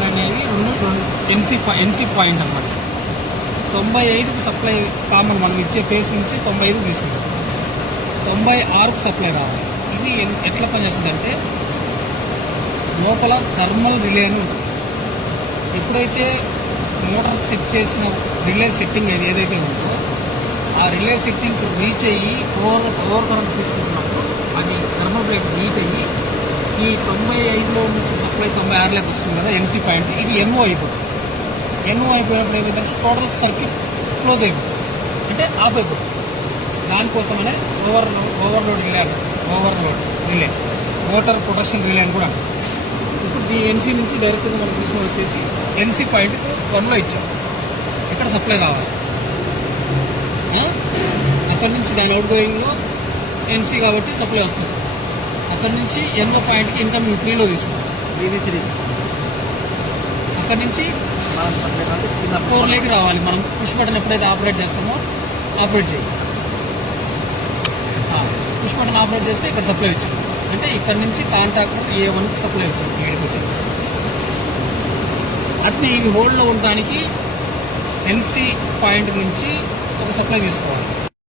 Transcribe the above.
Are అనేవి NC point అన్నమాట. 95కు supply common మనం ఇచ్చే పేస్ నుంచి 95కు తీసుకుంటాం. 96కు సప్లై రావాలి. ఇది ఎట్లా పనిచేస్తుందంటే లోపల థర్మల్ రిలే అని ఉంటుంది. ఎప్పుడైతే మోటార్ సెట్ చేసిన రిలే సెట్టింగ్ ఏదైతే ఉందో ఆ రిలే సెట్టింగ్కి రీచ్ అయ్యి ఓవర్ కరెంట్ తీసుకుంటున్నప్పుడు అది థర్మల్ బ్రేక్ మీట్ అయ్యి ఈ 95లో నుంచి సప్లై 96లోకి వస్తుంది కదా ఎన్సీ పాయింట్. ఇది ఎన్ఓ అయిపోతుంది. ఎన్ఓ అయిపోయినప్పుడు ఏమైందంటే టోటల్ సర్క్యూట్ క్లోజ్ అయిపోతుంది, అంటే ఆఫ్ అయిపోతుంది. దానికోసమనే overload relay motor protection relay అని కూడా అంటారు. ఇప్పుడు ఈ ఎన్సీ నుంచి డైరెక్ట్గా మనం తీసుకొని వచ్చేసి ఎన్సీ పాయింట్ 1లో ఇచ్చాం. ఇక్కడ సప్లై రావాలి. అక్కడి నుంచి దాని అవుట్ గోయింగ్లో ఎన్సీ కాబట్టి సప్లై వస్తుంది. అక్కడి నుంచి ఎన్నో పాయింట్కి ఇన్కమింగ్ 3లో తీసుకుంటాం. VV3 అక్కడి నుంచి మనం సప్లై కాబట్టి 4లోకి రావాలి. మనం పుష్ బటన్ ఎప్పుడైతే ఆపరేట్ చేస్తామో ఆపరేట్ చేయాలి. పుష్ బటన్ ఆపరేట్ చేస్తే ఇక్కడ సప్లై వచ్చింది, అంటే ఇక్కడ నుంచి కాంటాక్టర్ A1కి సప్లై వచ్చింది. ఇక్కడికి వచ్చింది. అట్నే ఇవి హోల్డ్లో ఉండడానికి ఎన్సీ పాయింట్ నుంచి ఒక సప్లై తీసుకోవాలి.